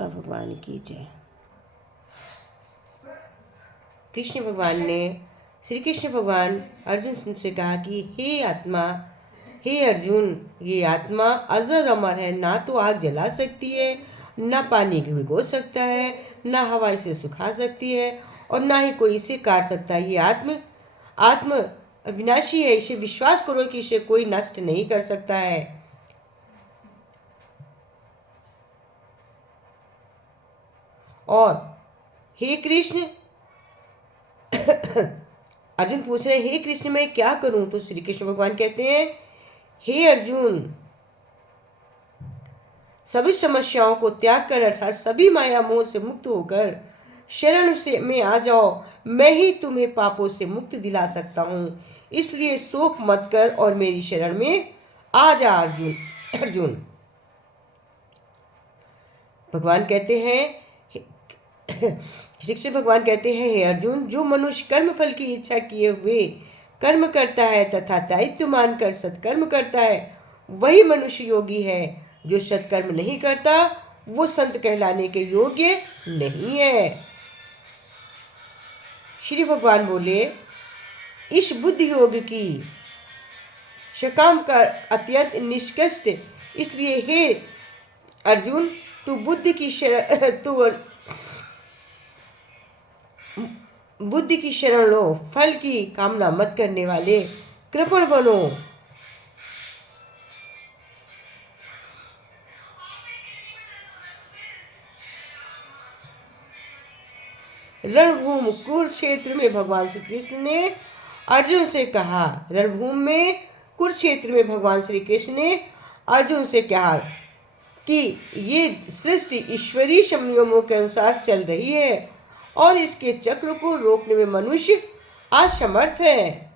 माता भगवान की जय। कृष्ण भगवान ने श्री कृष्ण भगवान अर्जुन से कहा कि हे आत्मा, हे अर्जुन, ये आत्मा अजर अमर है, ना तो आग जला सकती है, ना पानी को भिगो सकता है, ना हवा इसे सुखा सकती है और ना ही कोई इसे काट सकता है। ये आत्म आत्म अविनाशी है, इसे विश्वास करो कि इसे कोई नष्ट नहीं कर सकता है। और हे कृष्ण अर्जुन पूछ रहे हे कृष्ण मैं क्या करूं? तो श्री कृष्ण भगवान कहते हैं हे अर्जुन, सभी समस्याओं को त्याग कर अर्थात सभी माया मोह से मुक्त होकर शरण से में आ जाओ। मैं ही तुम्हें पापों से मुक्त दिला सकता हूँ, इसलिए शोक मत कर और मेरी शरण में आ जा अर्जुन। अर्जुन भगवान कहते हैं शिक्षक भगवान कहते हैं हे अर्जुन, जो मनुष्य कर्म फल की इच्छा किए हुए कर्म करता है तथा दायित्व मानकर सत्कर्म करता है, वही मनुष्य योगी है। जो सत्कर्म नहीं करता वो संत कहलाने के योग्य नहीं है। श्री भगवान बोले इस बुद्धि योग की सकाम का अत्यंत निष्कष्ट, इसलिए हे अर्जुन तू बुद्धि की शरण लो, फल की कामना मत करने वाले कृपण बनो। रणभूमि कुरुक्षेत्र में भगवान श्री कृष्ण ने अर्जुन से कहा, रणभूमि में कुरुक्षेत्र में भगवान श्री कृष्ण ने अर्जुन से कहा कि ये सृष्टि ईश्वरीय संयमों के अनुसार चल रही है और इसके चक्र को रोकने में मनुष्य असमर्थ है।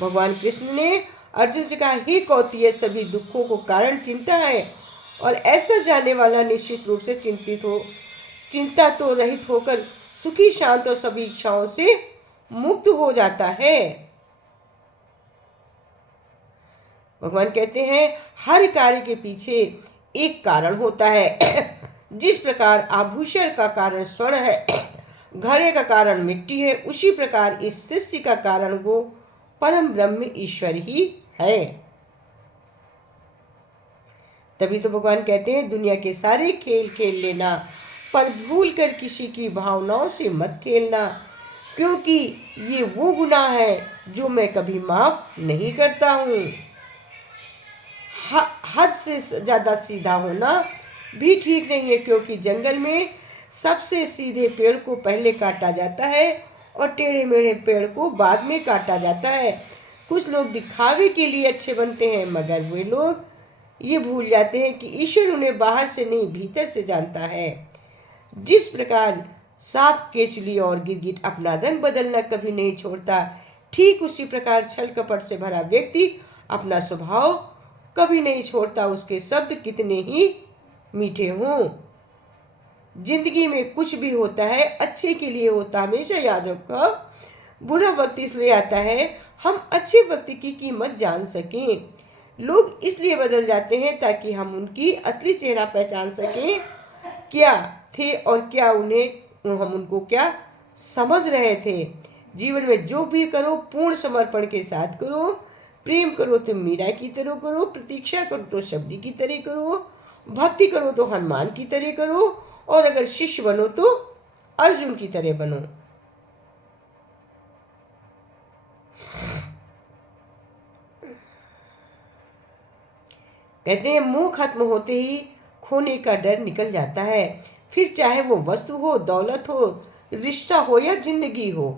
भगवान कृष्ण ने अर्जुन से कहा हे कौतिय, सभी दुखों को कारण चिंता है और ऐसा जानने वाला निश्चित रूप से चिंता तो रहित होकर सुखी शांत और सभी इच्छाओं से मुक्त हो जाता है। भगवान कहते हैं हर कार्य के पीछे एक कारण होता है। जिस प्रकार आभूषण का कारण स्वर्ण है, घड़े का कारण मिट्टी है, उसी प्रकार इस सृष्टि का कारण वो परम ब्रह्म ईश्वर ही है। तभी तो भगवान कहते हैं दुनिया के सारे खेल खेल लेना, पर भूल कर किसी की भावनाओं से मत खेलना, क्योंकि ये वो गुनाह है जो मैं कभी माफ नहीं करता हूँ। हद से ज़्यादा सीधा होना भी ठीक नहीं है, क्योंकि जंगल में सबसे सीधे पेड़ को पहले काटा जाता है और टेढ़े मेढ़े पेड़ को बाद में काटा जाता है। कुछ लोग दिखावे के लिए अच्छे बनते हैं, मगर वे लोग ये भूल जाते हैं कि ईश्वर उन्हें बाहर से नहीं भीतर से जानता है। जिस प्रकार सांप, केचुली और गिरगिट अपना रंग बदलना कभी नहीं छोड़ता, ठीक उसी प्रकार छल कपट से भरा व्यक्ति अपना स्वभाव कभी नहीं छोड़ता, उसके शब्द कितने ही मीठे हों। जिंदगी में कुछ भी होता है अच्छे के लिए होता, हमेशा याद रखो। बुरा वक्त इसलिए आता है हम अच्छे वक्त की कीमत जान सकें। लोग इसलिए बदल जाते हैं ताकि हम उनकी असली चेहरा पहचान सकें, क्या थे और क्या हम उनको क्या समझ रहे थे। जीवन में जो भी करो पूर्ण समर्पण के साथ करो। प्रेम करो तो मीरा की तरह करो, प्रतीक्षा करो तो शबरी की तरह करो, भक्ति करो तो हनुमान की तरह करो, और अगर शिष्य बनो तो अर्जुन की तरह बनो। कहते हैं मुंह खत्म होते ही खोने का डर निकल जाता है, फिर चाहे वो वस्तु हो, दौलत हो, रिश्ता हो या जिंदगी हो।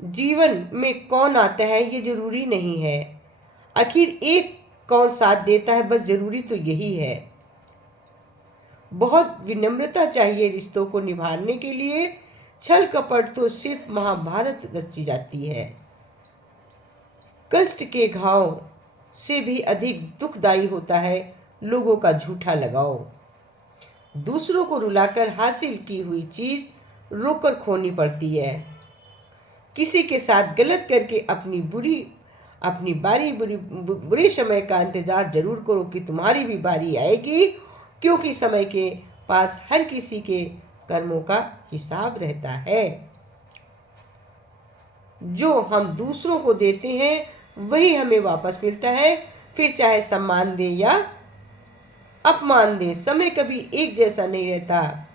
जीवन में कौन आता है ये जरूरी नहीं है, आखिर एक कौन साथ देता है, बस जरूरी तो यही है। बहुत विनम्रता चाहिए रिश्तों को निभाने के लिए। छल कपट तो सिर्फ महाभारत रची जाती है। कष्ट के घाव से भी अधिक दुखदायी होता है लोगों का झूठा लगाव। दूसरों को रुलाकर हासिल की हुई चीज रोकर खोनी पड़ती है। किसी के साथ गलत करके अपनी बुरी अपनी बारी बुरे समय का इंतजार जरूर करो कि तुम्हारी भी बारी आएगी, क्योंकि समय के पास हर किसी के कर्मों का हिसाब रहता है। जो हम दूसरों को देते हैं वही हमें वापस मिलता है, फिर चाहे सम्मान दे या अपमान दे, समय कभी एक जैसा नहीं रहता।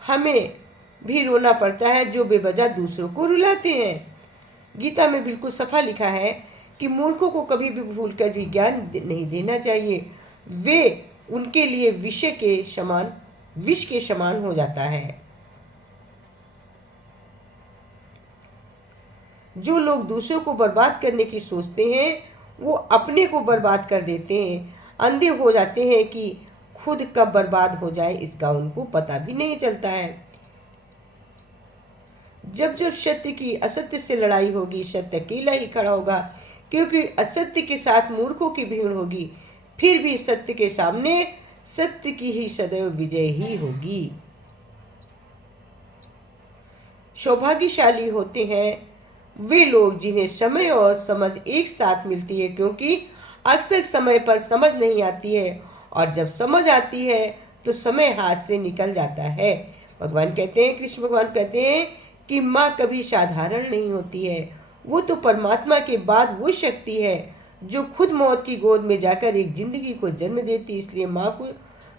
हमें भी रोना पड़ता है जो बेवजह दूसरों को रुलाते हैं। गीता में बिल्कुल सफा लिखा है कि मूर्खों को कभी भी भूलकर भी ज्ञान नहीं देना चाहिए, वे उनके लिए विष के समान हो जाता है। जो लोग दूसरों को बर्बाद करने की सोचते हैं वो अपने को बर्बाद कर देते हैं, अंधे हो जाते हैं कि खुद कब बर्बाद हो जाए इसका उनको पता भी नहीं चलता है। जब जब सत्य की असत्य से लड़ाई होगी, सत्य अकेला ही खड़ा होगा, क्योंकि असत्य के साथ मूर्खों की भीड़ होगी। फिर भी सत्य के सामने सत्य की ही सदैव विजय ही होगी। सौभाग्यशाली होते हैं वे लोग जिन्हें समय और समझ एक साथ मिलती है, क्योंकि अक्सर समय पर समझ नहीं आती है और जब समझ आती है तो समय हाथ से निकल जाता है। भगवान कहते हैं, कृष्ण भगवान कहते हैं कि माँ कभी साधारण नहीं होती है, वो तो परमात्मा के बाद वो शक्ति है जो खुद मौत की गोद में जाकर एक जिंदगी को जन्म देती। इसलिए माँ को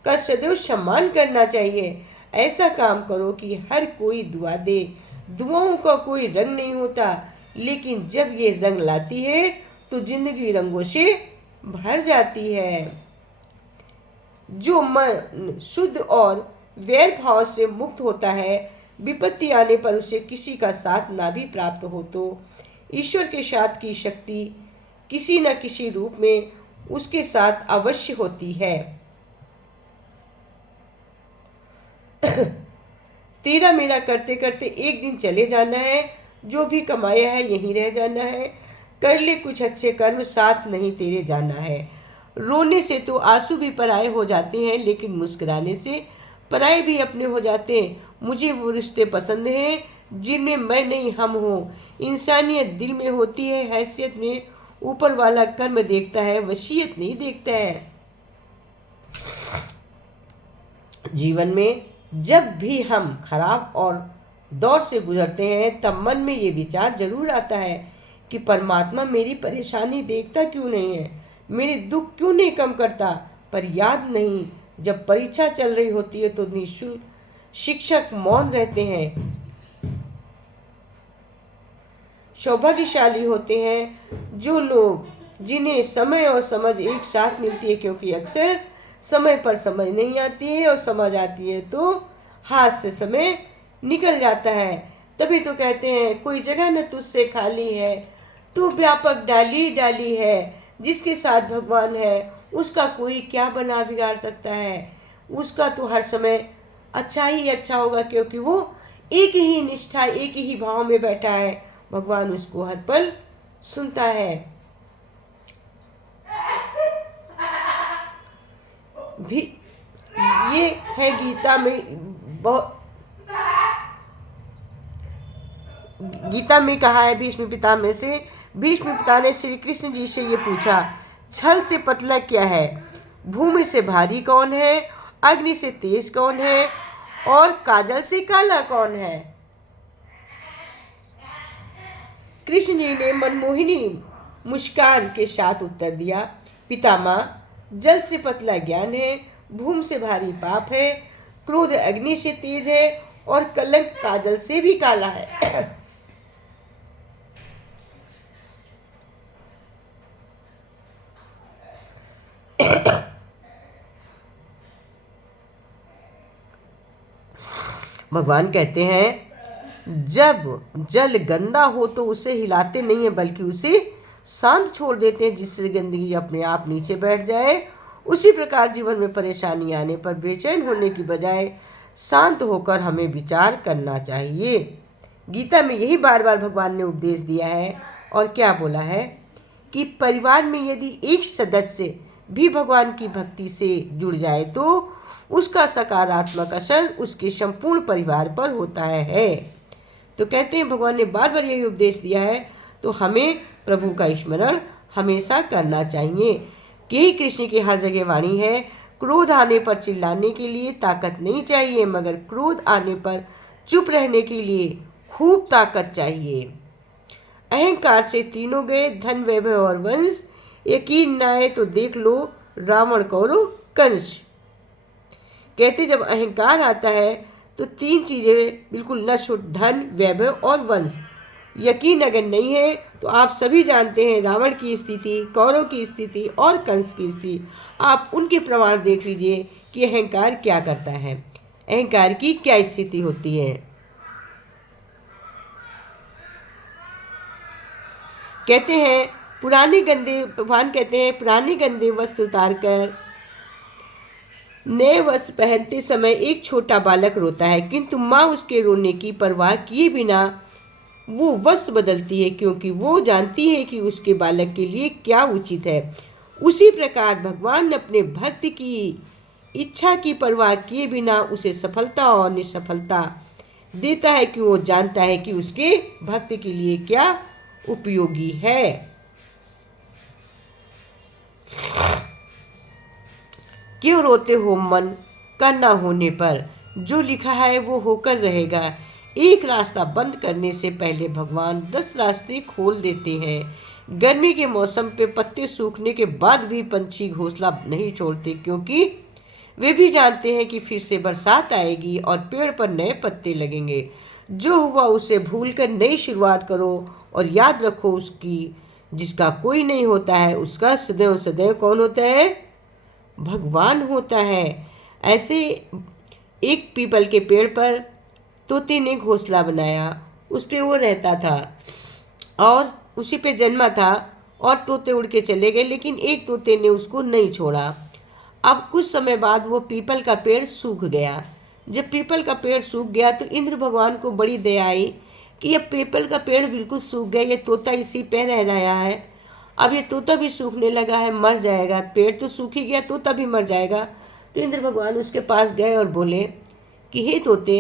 का सदैव सम्मान करना चाहिए। ऐसा काम करो कि हर कोई दुआ दे। दुआओं का कोई रंग नहीं होता, लेकिन जब ये रंग लाती है तो जिंदगी रंगों से भर जाती है। जो मन शुद्ध और वैर भाव से मुक्त होता है, विपत्ति आने पर उसे किसी का साथ ना भी प्राप्त हो तो ईश्वर के साथ की शक्ति किसी न किसी रूप में उसके साथ अवश्य होती है। तेरा मेरा करते करते एक दिन चले जाना है, जो भी कमाया है यहीं रह जाना है। कर ले कुछ अच्छे कर्म, साथ नहीं तेरे जाना है। रोने से तो आंसू भी पराए हो जाते हैं, लेकिन मुस्कुराने से पराए भी अपने हो जाते हैं। मुझे वो रिश्ते पसंद हैं जिनमें मैं नहीं हम हो। इंसानियत दिल में होती है, हैसियत में ऊपर वाला कर्म देखता है, वसीयत नहीं देखता है। जीवन में जब भी हम खराब और दौर से गुजरते हैं तब मन में ये विचार जरूर आता है कि परमात्मा मेरी परेशानी देखता क्यों नहीं है, मेरे दुख क्यों नहीं कम करता। पर याद नहीं, जब परीक्षा चल रही होती है तो निःशुल्क शिक्षक मौन रहते हैं। सौभाग्यशाली होते हैं जो लोग जिन्हें समय और समझ एक साथ मिलती है, क्योंकि अक्सर समय पर समझ नहीं आती है और समझ आती है तो हाथ से समय निकल जाता है। तभी तो कहते हैं कोई जगह न तुझसे खाली है, तू व्यापक डाली डाली है। जिसके साथ भगवान है उसका कोई क्या बना बिगाड़ सकता है। उसका तो हर समय अच्छा ही अच्छा होगा, क्योंकि वो एक ही निष्ठा एक ही भाव में बैठा है। भगवान उसको हर पल सुनता है। भी ये है गीता में कहा है भीष्म पितामह से। भीष्म पिता ने श्री कृष्ण जी से ये पूछा, छल से पतला क्या है, भूमि से भारी कौन है, अग्नि से तेज कौन है और काजल से काला कौन है। कृष्ण जी ने मनमोहिनी मुस्कान के साथ उत्तर दिया, पितामह, जल से पतला ज्ञान है, भूमि से भारी पाप है, क्रोध अग्नि से तेज है और कलंक काजल से भी काला है। भगवान कहते हैं जब जल गंदा हो तो उसे हिलाते नहीं है, बल्कि उसे शांत छोड़ देते हैं, जिससे गंदगी अपने आप नीचे बैठ जाए। उसी प्रकार जीवन में परेशानी आने पर बेचैन होने की बजाय शांत होकर हमें विचार करना चाहिए। गीता में यही बार बार भगवान ने उपदेश दिया है। और क्या बोला है कि परिवार में यदि एक सदस्य भी भगवान की भक्ति से जुड़ जाए तो उसका सकारात्मक असर उसके संपूर्ण परिवार पर होता है। तो कहते हैं भगवान ने बार बार यही उपदेश दिया है, तो हमें प्रभु का स्मरण हमेशा करना चाहिए। यही कृष्ण की हर जगह वाणी है। क्रोध आने पर चिल्लाने के लिए ताकत नहीं चाहिए, मगर क्रोध आने पर चुप रहने के लिए खूब ताकत चाहिए। अहंकार से तीनों गए, धन वैभव और वंश। यकीन न आए तो देख लो रावण कौरव कंस। कहते जब अहंकार आता है तो तीन चीजें बिल्कुल नष्ट हो, धन वैभव और वंश। यकीन अगर नहीं है तो आप सभी जानते हैं रावण की स्थिति, कौरव की स्थिति और कंस की स्थिति। आप उनके प्रमाण देख लीजिए कि अहंकार क्या करता है, अहंकार की क्या स्थिति होती है। कहते हैं भगवान कहते हैं पुराने गंदे वस्त्र उतार कर नए वस्त्र पहनते समय एक छोटा बालक रोता है, किंतु माँ उसके रोने की परवाह किए बिना वो वस्त्र बदलती है, क्योंकि वो जानती है कि उसके बालक के लिए क्या उचित है। उसी प्रकार भगवान अपने भक्त की इच्छा की परवाह किए बिना उसे सफलता और निसफलता देता है, कि वो जानता है कि उसके भक्त के लिए क्या उपयोगी है। क्यों रोते हो मन का न होने पर, जो लिखा है वो होकर रहेगा। एक रास्ता बंद करने से पहले भगवान 10 रास्ते खोल देते हैं। गर्मी के मौसम पे पत्ते सूखने के बाद भी पंछी घोंसला नहीं छोड़ते, क्योंकि वे भी जानते हैं कि फिर से बरसात आएगी और पेड़ पर नए पत्ते लगेंगे। जो हुआ उसे भूलकर नई शुरुआत करो और याद रखो उसकी जिसका कोई नहीं होता है, उसका सदैव सदैव कौन होता है? भगवान होता है। ऐसे एक पीपल के पेड़ पर तोते ने घोंसला बनाया, उस पे वो रहता था और उसी पे जन्मा था, और तोते उड़ के चले गए, लेकिन एक तोते ने उसको नहीं छोड़ा। अब कुछ समय बाद वो पीपल का पेड़ सूख गया। जब पीपल का पेड़ सूख गया तो इंद्र भगवान को बड़ी दया आई कि अब पीपल का पेड़ बिल्कुल सूख गया, ये तोता इसी पे रह रहा है, अब ये तोता भी सूखने लगा है, मर जाएगा। पेड़ तो सूख ही गया, तोता भी मर जाएगा। तो इंद्र भगवान उसके पास गए और बोले कि हे तोते,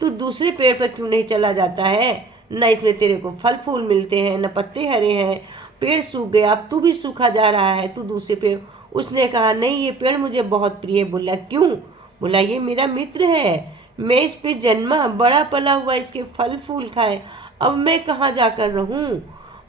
तू दूसरे पेड़ पर क्यों नहीं चला जाता है? न इसमें तेरे को फल फूल मिलते हैं, न पत्ते हरे हैं, पेड़ सूख गया, अब तू भी सूखा जा रहा है, तू दूसरे पेड़। उसने कहा नहीं, ये पेड़ मुझे बहुत प्रिय। बोला क्यों? बोला ये मेरा मित्र है, मैं इस पे जन्मा, बड़ा पला हुआ, इसके फल फूल खाए, अब मैं कहाँ जाकर रहूं?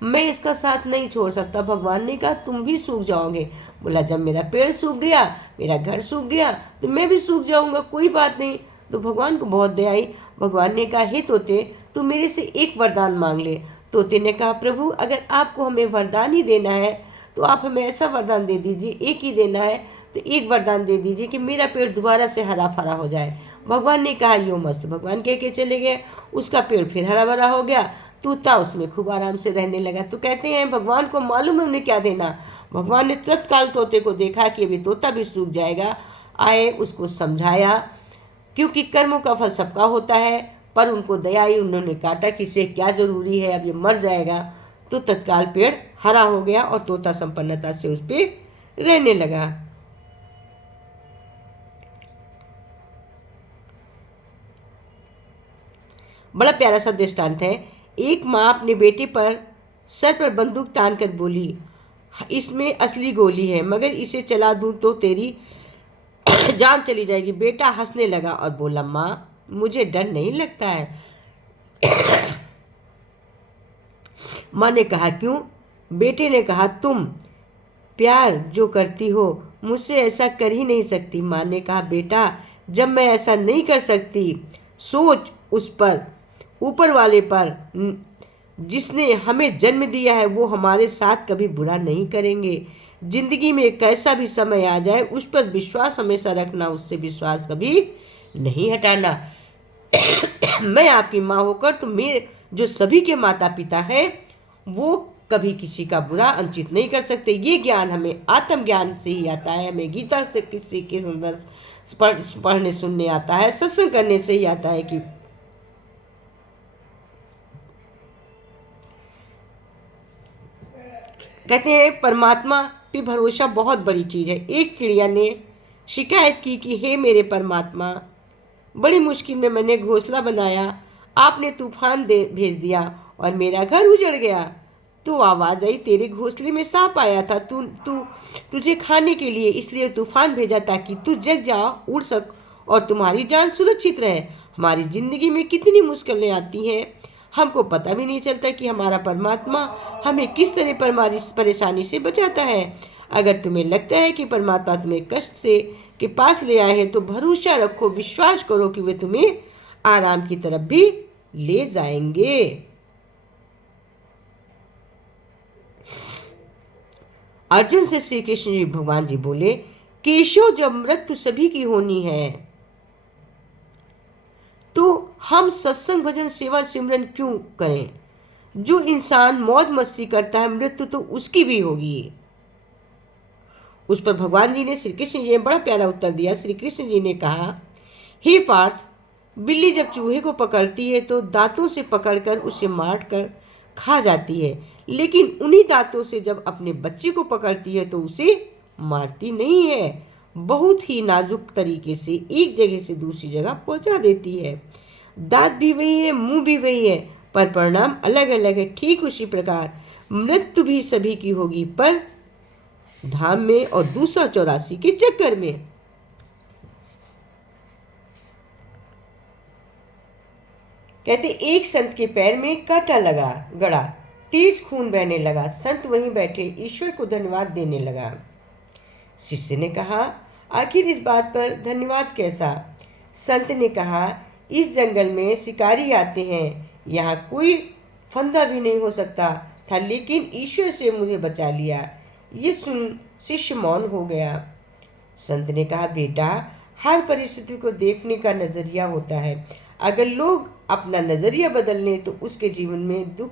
मैं इसका साथ नहीं छोड़ सकता। भगवान ने कहा तुम भी सूख जाओगे। बोला जब मेरा पेड़ सूख गया, मेरा घर सूख गया, तो मैं भी सूख जाऊंगा, कोई बात नहीं। तो भगवान को बहुत दया आई। भगवान ने कहा हे तोते, तू मेरे से एक वरदान मांग ले। तोते ने कहा प्रभु, अगर आपको हमें वरदान ही देना है तो आप हमें ऐसा वरदान दे दीजिए, एक ही देना है तो एक वरदान दे दीजिए कि मेरा पेड़ दोबारा से हरा भरा हो जाए। भगवान ने कहा यो मस्त। भगवान कह के चले गए, उसका पेड़ फिर हरा भरा हो गया, तोता उसमें खूब आराम से रहने लगा। तो कहते हैं भगवान को मालूम है उन्हें क्या देना। भगवान ने तत्काल तोते को देखा कि अभी तोता भी सूख जाएगा, आए उसको समझाया, क्योंकि कर्मों का फल सबका होता है, पर उनको दया आई, उन्होंने काटा कि इसे क्या जरूरी है, अब ये मर जाएगा। तो तत्काल पेड़ हरा हो गया और तोता संपन्नता से उस पर रहने लगा। बड़ा प्यारा सा दृष्टांत है। एक माँ अपने बेटे पर सर पर बंदूक तान कर बोली, इसमें असली गोली है, मगर इसे चला दूं तो तेरी जान चली जाएगी। बेटा हंसने लगा और बोला माँ मुझे डर नहीं लगता है। माँ ने कहा क्यों? बेटे ने कहा तुम प्यार जो करती हो मुझसे ऐसा कर ही नहीं सकती। माँ ने कहा बेटा जब मैं ऐसा नहीं कर सकती, सोच उस पर, ऊपर वाले पर, जिसने हमें जन्म दिया है, वो हमारे साथ कभी बुरा नहीं करेंगे। जिंदगी में कैसा भी समय आ जाए उस पर विश्वास हमेशा रखना, उससे विश्वास कभी नहीं हटाना। मैं आपकी माँ होकर तो मेरे जो सभी के माता पिता हैं वो कभी किसी का बुरा अंचित नहीं कर सकते। ये ज्ञान हमें आत्मज्ञान से ही आता है, हमें गीता से किसी के अंदर पढ़ने सुनने आता है, सत्संग करने से ही आता है। कि कहते हैं परमात्मा पे भरोसा बहुत बड़ी चीज़ है। एक चिड़िया ने शिकायत की कि हे मेरे परमात्मा, बड़ी मुश्किल में मैंने घोंसला बनाया, आपने तूफान भेज दिया और मेरा घर उजड़ गया। तो आवाज आई, तेरे घोंसले में सांप आया था, तुझे खाने के लिए, इसलिए तूफान भेजा ताकि तू जग जा, उड़ सक और तुम्हारी जान सुरक्षित रहे। हमारी जिंदगी में कितनी मुश्किलें आती हैं, हमको पता भी नहीं चलता कि हमारा परमात्मा हमें किस तरह परेशानी से बचाता है। अगर तुम्हें लगता है कि परमात्मा तुम्हें कष्ट से के पास ले आए हैं तो भरोसा रखो, विश्वास करो कि वे तुम्हें आराम की तरफ भी ले जाएंगे। अर्जुन से श्री कृष्ण जी भगवान जी बोले, केशव, जब मृत्यु सभी की होनी है तो हम सत्संग भजन सेवा सिमरन क्यों करें? जो इंसान मौज मस्ती करता है मृत्यु तो उसकी भी होगी। उस पर भगवान जी ने श्री कृष्ण जी ने बड़ा प्यारा उत्तर दिया। श्री कृष्ण जी ने कहा, हे पार्थ, बिल्ली जब चूहे को पकड़ती है तो दांतों से पकड़कर उसे मार कर खा जाती है, लेकिन उन्हीं दांतों से जब अपने बच्चे को पकड़ती है तो उसे मारती नहीं है, बहुत ही नाजुक तरीके से एक जगह से दूसरी जगह पहुंचा देती है। दांत भी वही है, मुंह भी वही है, पर परिणाम अलग अलग है। ठीक उसी प्रकार मृत्यु भी सभी की होगी, पर धाम में और दूसरा 84 के चक्कर में। कहते, एक संत के पैर में कांटा लगा गड़ा, तेज खून बहने लगा। संत वहीं बैठे ईश्वर को धन्यवाद देने लगा। शिष्य ने कहा, आखिर इस बात पर धन्यवाद कैसा? संत ने कहा, इस जंगल में शिकारी आते हैं, यहाँ कोई फंदा भी नहीं हो सकता था, लेकिन ईश्वर से मुझे बचा लिया। ये सुन शिष्य मौन हो गया। संत ने कहा, बेटा, हर परिस्थिति को देखने का नजरिया होता है। अगर लोग अपना नजरिया बदल लें तो उसके जीवन में दुख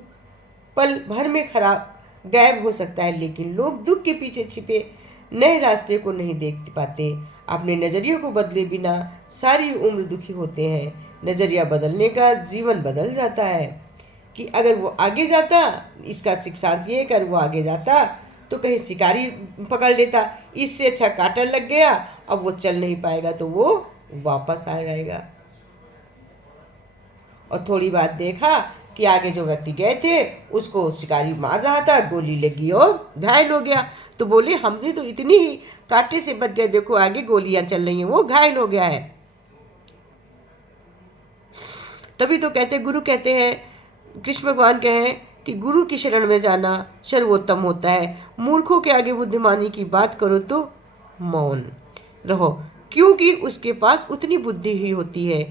पल भर में खराब गायब हो सकता है, लेकिन लोग दुख के पीछे छिपे नए रास्ते को नहीं देख पाते। अपने नजरिए को बदले बिना सारी उम्र दुखी होते हैं। नजरिया बदलने का जीवन बदल जाता है। कि अगर वो आगे जाता, इसका सिद्धांत ये है कि अगर वो आगे जाता तो कहीं शिकारी पकड़ लेता, इससे अच्छा कांटा लग गया, अब वो चल नहीं पाएगा तो वो वापस आ जाएगा। और थोड़ी बात देखा कि आगे जो व्यक्ति गए थे उसको शिकारी मार रहा था, गोली लगी और घायल हो गया। तो बोले, हमने तो इतनी ही कांटे से बच गए, देखो आगे गोलियां चल रही हैं, वो घायल हो गया है। तभी तो कहते, गुरु कहते हैं, कृष्ण भगवान कहे कि गुरु की शरण में जाना सर्वोत्तम होता है। मूर्खों के आगे बुद्धिमानी की बात करो तो मौन रहो, क्योंकि उसके पास उतनी बुद्धि ही होती है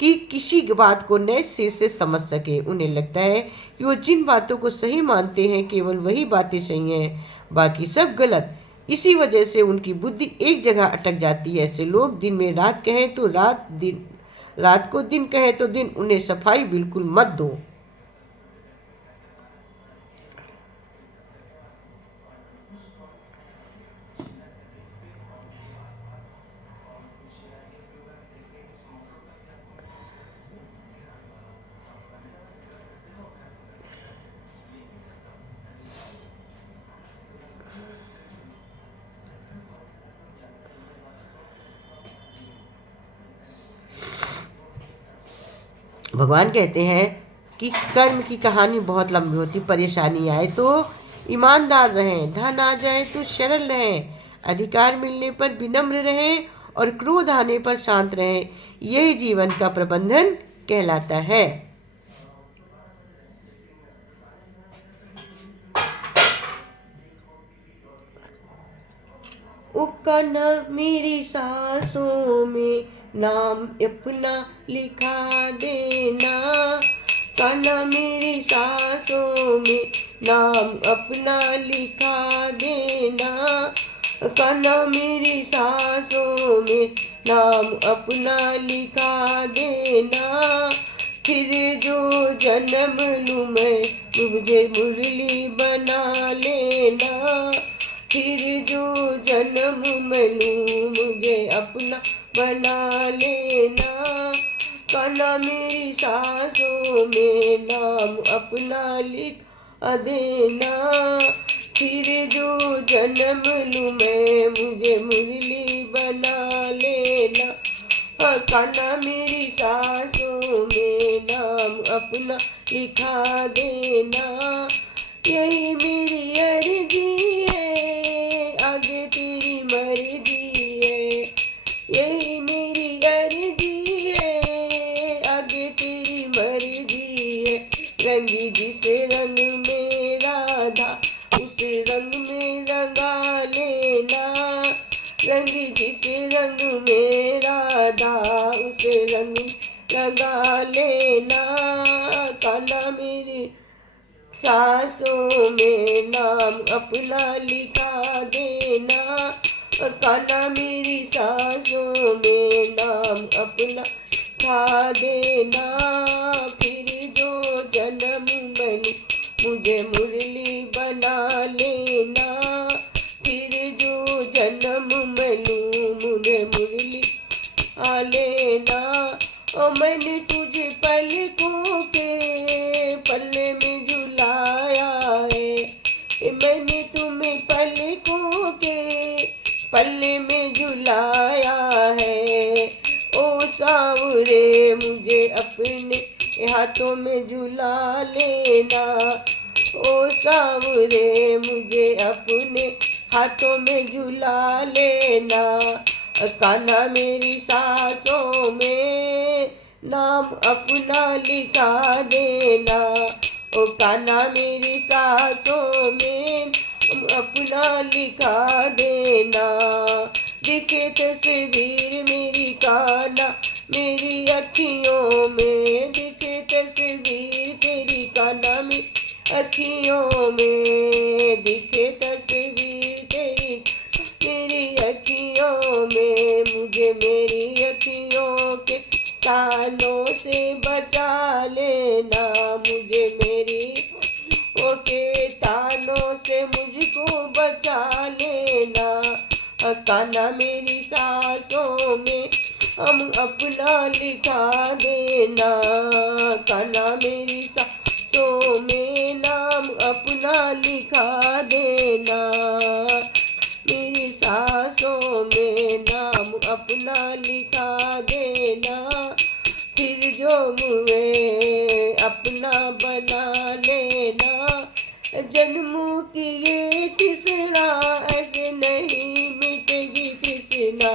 कि किसी बात को नए सिर से समझ सके। उन्हें लगता है कि वो जिन बातों को सही मानते हैं केवल वही बातें सही हैं, बाकी सब गलत। इसी वजह से उनकी बुद्धि एक जगह अटक जाती है। ऐसे लोग दिन में रात कहें तो रात को दिन कहें तो दिन, उन्हें सफाई बिल्कुल मत दो। भगवान कहते हैं कि कर्म की कहानी बहुत लंबी होती, परेशानी आए तो ईमानदार रहें, धन आ जाए तो सरल रहें, अधिकार मिलने पर विनम्र रहें और क्रोध आने पर शांत रहें। यही जीवन का प्रबंधन कहलाता है। उकना मेरी सांसों में नाम अपना लिखा देना, कना मेरी सांसों में नाम अपना लिखा देना, कना मेरी सांसों में नाम अपना लिखा देना। फिर जो जन्म लूँ मैं मुझे मुरली बना लेना, फिर जो जन्म मैं लूँ मुझे अपना बना लेना, कना मेरी सांसों में नाम अपना लिख देना। फिर जो जन्म लूँ मैं मुझे मुरली बना लेना, कना मेरी सांसों में नाम अपना लिखा देना। यही सांसों में नाम अपना लिखा देना, कान्हा मेरी सांसों में नाम अपना लिखा देना। फिर जो जन्म मैंने मुझे मुरली बना लेना, फिर जो जन्म मैंने मुझे मुरली आ लेना। ओ मैंने तुझे पलकों के पल्ले में झुलाया है, मैंने तुम्हें पलकों के पल्ले में झुलाया है। ओ सांवरे मुझे अपने हाथों में झुला लेना, ओ सांवरे मुझे अपने हाथों में झुला लेना। कान्हा मेरी सांसों में नाम अपना लिखा देना, ओ कान्हा मेरी सांसों में अपना लिखा देना। दिखे तस्वीर मेरी कान्हा मेरी अखियों में, दिखे तस्वीर तेरी कान्हा मेरी अखियों में, दिखे तस्वीर तेरी मेरी अखियों में। मुझे मेरी अखियों के तानों से बचा लेना, मुझे मेरी के तानों से मुझको बचा लेना। कान्हा मेरी सांसों में हम अपना लिखा देना, कान्हा मेरी सांसों में नाम अपना लिखा देना। मेरी सांसों में नाम अपना लिखा देना, फिर जो मुझे अपना बना लेना। जन्मों की ये तृष्णा ऐसे नहीं मिटेगी कृष्णा,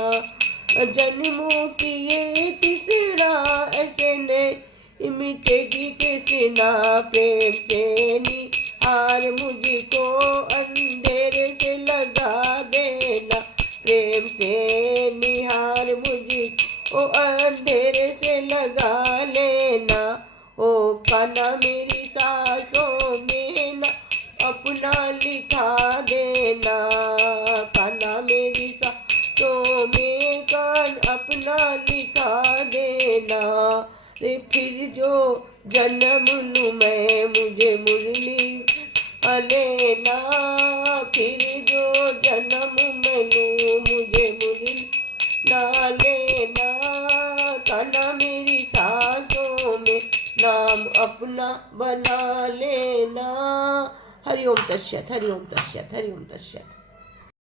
जन्मों की ये तृष्णा ऐसे नहीं मिटेगी कृष्णा। प्रेम से निहार मुझको अंधेरे से लगा देना, प्रेम से निहार मुझको अंधेरे से लगा लेना। ओ कान्हा मेरी सांसों में ना अपना लिखा देना, कान्हा मेरी सांसों में कान अपना लिखा देना। रे फिर जो जन्म लूँ मैं मुझे मुरली लेना, फिर जो जन्म मैं लूँ मुझे मुरली ना लेना। कान्हा मेरी सांसों में नाम अपना बना लेना। हरि ओम तस्सत, हरि ओम तस्सत, हरि ओम तस्सत।